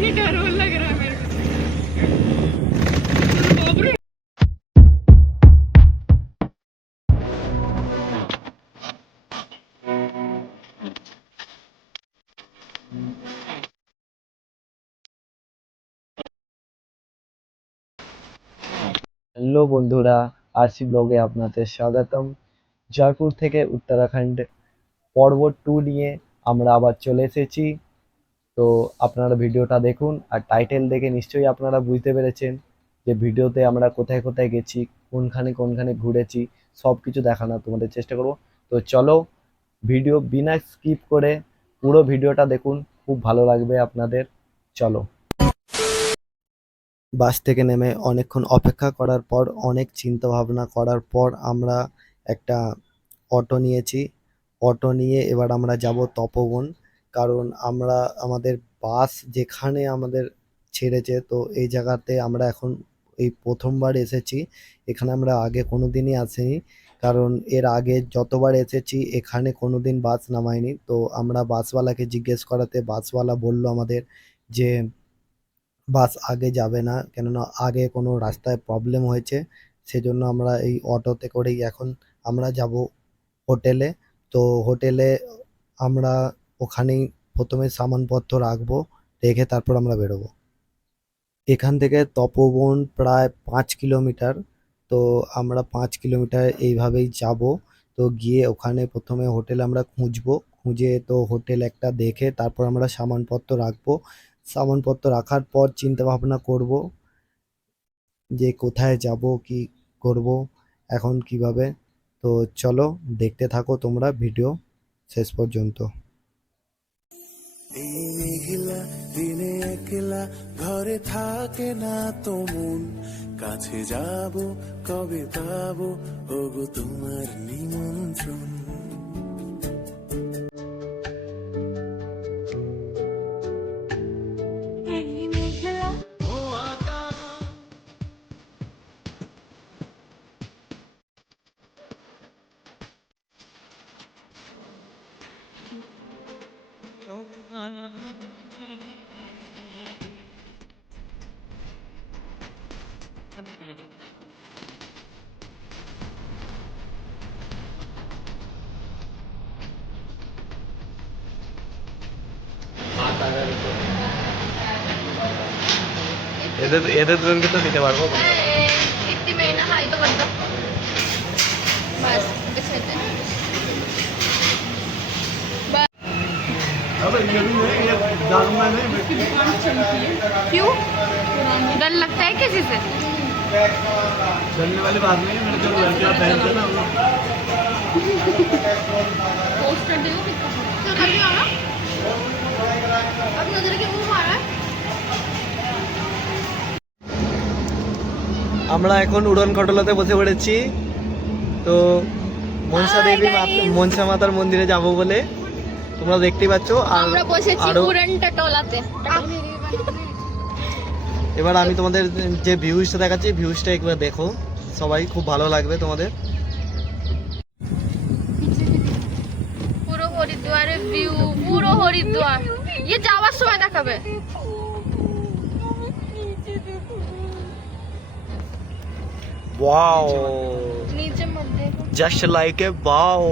नहीं, डर लग रहा है मेरे को। হ্যালো বন্ধুরা, আরসি ব্লগে আপনাদের স্বাগতম। জয়পুর থেকে উত্তরাখণ্ড পর্ব 2 নিয়ে আমরা আবার চলে এসেছি। তো আপনারা ভিডিওটা দেখুন, আর টাইটেল দেখে নিশ্চয়ই আপনারা বুঝতে পেরেছেন যে ভিডিওতে আমরা কোথায় কোথায় গেছি, কোনখানে কোনখানে ঘুরেছি, সব কিছু দেখানোর তোমাদের চেষ্টা করব। তো চলো, ভিডিও বিনা স্কিপ করে পুরো ভিডিওটা দেখুন, খুব ভালো লাগবে আপনাদের। চলো। বাস থেকে নেমে অনেকক্ষণ অপেক্ষা করার পর, অনেক চিন্তা ভাবনা করার পর আমরা একটা অটো নিয়েছি। অটো নিয়ে এবার আমরা যাব তপোবন। কারণ আমরা আমাদের বাস যেখানে আমাদের ছেড়েছে, তো এই জায়গাতে আমরা এখন এই প্রথমবার এসেছি। এখানে আমরা আগে কোনোদিনই আসিনি, কারণ এর আগে যতবার এসেছি এখানে কোনোদিন বাস নামায়নি। তো আমরা বাসওয়ালাকে জিজ্ঞেস করাতে বাসওয়ালা বলল আমাদের যে বাস আগে যাবে না, কেননা আগে কোনো রাস্তায় প্রবলেম হয়েছে। সেজন্য আমরা এই অটোতে করেই এখন আমরা যাব হোটেলে। তো হোটেলে আমরা ওখানেই প্রথমে সামানপত্র রাখবো, রেখে তারপর আমরা বেরোবো। এখান থেকে তপোবন প্রায় 5 কিলোমিটার। তো আমরা 5 কিলোমিটার এইভাবেই যাব। তো গিয়ে ওখানে প্রথমে হোটেল আমরা খুঁজবো, খুঁজে তো হোটেল একটা দেখে তারপর আমরা সামানপত্র রাখবো। সামানপত্র রাখার পর চিন্তা ভাবনা করব যে কোথায় যাব, কি করব, এখন কিভাবে। তো চলো, দেখতে থাকো তোমরা ভিডিও শেষ পর্যন্ত। এই মেঘলা দিনে একলা ঘরে থাকে না তো মন, কাছে যাব কবে পাবো ওগো তোমার নিমন্ত্রণ। এদের এদের দুজনকে তো নিতে পারবো। इतनी महीना हाई तो कर दो बस ऐसे थे। क्यों डर लगता है किसी से? चलने वाली बात नहीं है, मेरे जो लड़कियां पहनते ना पोस्टर देखो तो कर दिया ना, अब नजर के मुंह मारा है। আমরা এখন উড়ন খটলাতে বসে পড়েছি। তো মনসা দেবী মনসা মাতার মন্দিরে যাব বলে তোমরা দেখতেই পাচ্ছ। আর আমরা বসেছি আরো উড়ন টটোলাতে। এবার আমি তোমাদের যে ভিউজটা দেখাচ্ছি, ভিউজটা একবার দেখো, সবাই খুব ভালো লাগবে তোমাদের। পুরো হরিদ্বারের ভিউ, পুরো হরিদ্বার ये যাওয়ার সময় দেখাবে। ওয়াও, नीचे मत देखो। Just like a wow.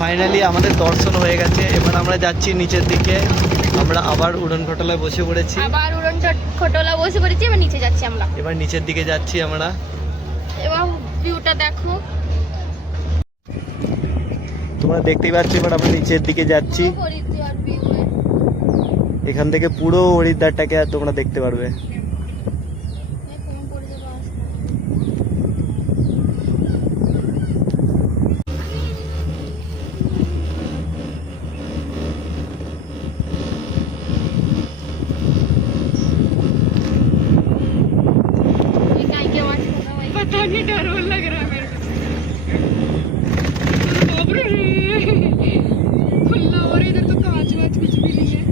Finally আমাদের দর্শন হয়ে গেছে। এবার আমরা যাচ্ছি নিচের দিকে। আমরা আবার উড়ন খটলায় বসে পড়েছি। আবার উড়ন খটোলা বসে পড়েছি, এবার নিচে যাচ্ছি আমরা। এবার নিচের দিকে যাচ্ছি আমরা। এবার ভিউটা দেখো, তোমরা দেখতেই পাচ্ছ। এবার আমরা নিচের দিকে যাচ্ছি। হরিদ্বার ভিউ। এখান থেকে পুরো হরিদ্বারটাকে তোমরা দেখতে পারবে। पता नहीं, डर लग रहा है मेरे को। खुला और इधर तो कांच वाच कुछ भी नहीं है।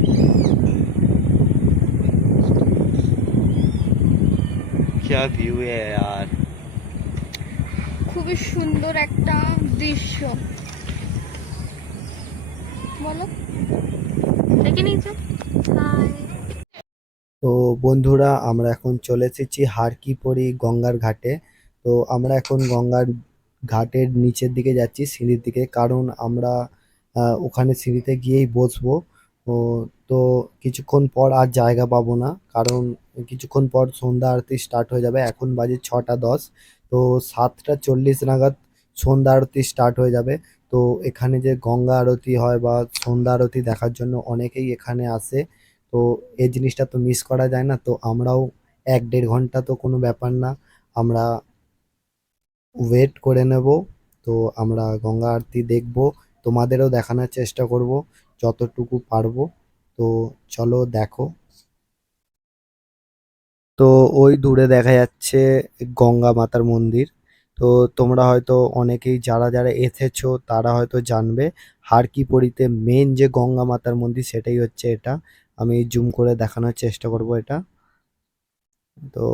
क्या व्यू है यार, খুবই সুন্দর একটা দৃশ্য, বলো দেখে নিয়েছো? হাই। তো বন্ধুরা আমরা এখন চলে এসেছি হারকিপড়ি গঙ্গার ঘাটে। তো আমরা এখন গঙ্গার ঘাটের নিচের দিকে যাচ্ছি সিঁড়ির দিকে, কারণ আমরা ওখানে সিঁড়িতে গিয়েই বসবো। ও, তো কিছুক্ষণ পর আর জায়গা পাবো না, কারণ কিছুক্ষণ পর সন্ধ্যা আরতি স্টার্ট হয়ে যাবে। এখন বাজে 6টা 10। তো 7টা 40 নাগাদ সন্ধ্যা আরতি স্টার্ট হয়ে যাবে। তো এখানে যে গঙ্গা আরতি হয় বা সন্ধ্যা আরতি দেখার জন্য অনেকেই এখানে আসে। তো এই জিনিসটা তো মিস করা যায় না। তো আমরাও 1-1.5 ঘন্টা তো কোনো ব্যাপার না, আমরা ওয়েট করে নেব। তো আমরা গঙ্গা আরতি দেখব, তোমাদেরও দেখানোর চেষ্টা করব যতটুকু পারবো। তো চলো দেখো। তো ওই দূরে দেখা যাচ্ছে গঙ্গা মাতার মন্দির। তো তোমরা হয়তো অনেকেই যারা যারা এসেছো তারা হয়তো জানবে, হারকিপড়িতে মেন যে গঙ্গা মাতার মন্দির সেটাই হচ্ছে এটা। আমি জুম করে দেখানোর চেষ্টা করব এটা। তো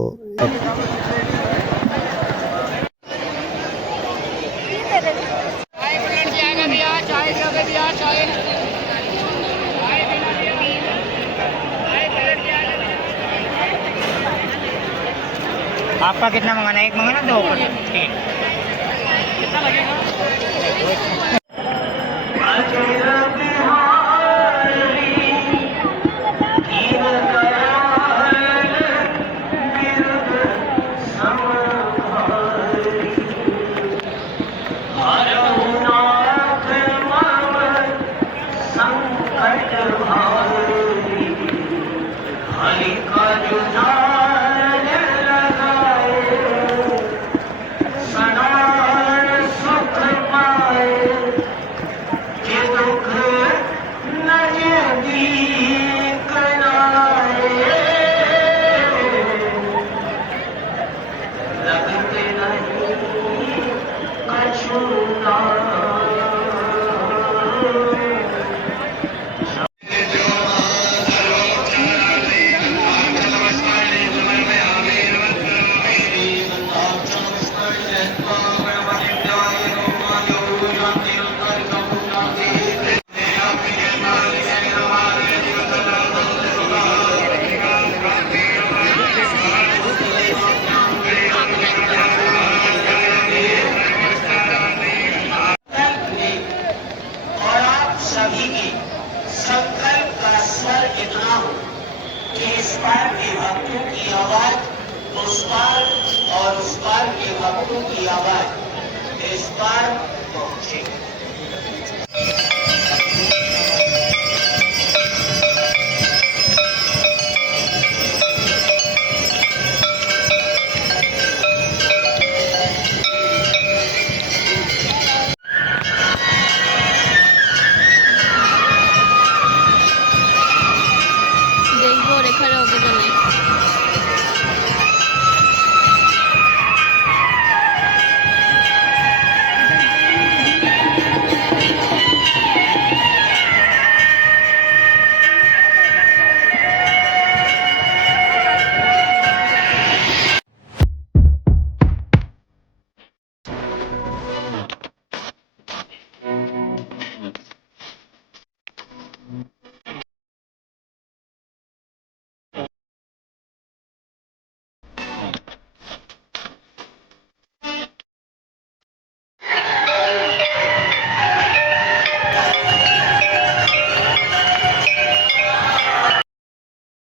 आपका कितना मंगाना है? एक मंगाना दो ऊपर ठीक है। और आप सभी की संकल्प का स्वर इतना हो कि इस पार के भक्तों की आवाज उस पार और उस पार के भक्तों की आवाज इस पार पहुंचे। দেখবো রেখার অবদানে।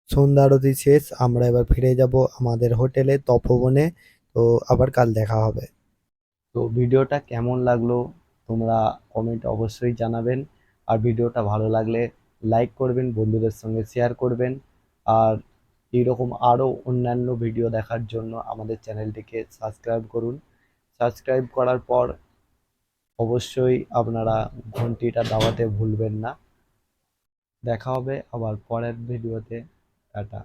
সন্ধ্যা আরতি শেষ, আমরা এবার ফিরে যাব আমাদের হোটেলে তপবনে। তো আবার কাল দেখা হবে। তো ভিডিওটা কেমন লাগলো তোমরা কমেন্টে অবশ্যই জানাবেন। আর ভিডিওটা ভালো লাগলে লাইক করবেন, বন্ধুদের সঙ্গে শেয়ার করবেন। আর এইরকম আরও অন্যান্য ভিডিও দেখার জন্য আমাদের চ্যানেলটিকে সাবস্ক্রাইব করুন। সাবস্ক্রাইব করার পর অবশ্যই আপনারা ঘন্টিটা দাবাতে ভুলবেন না। দেখা হবে আবার পরের ভিডিওতে। টাটা।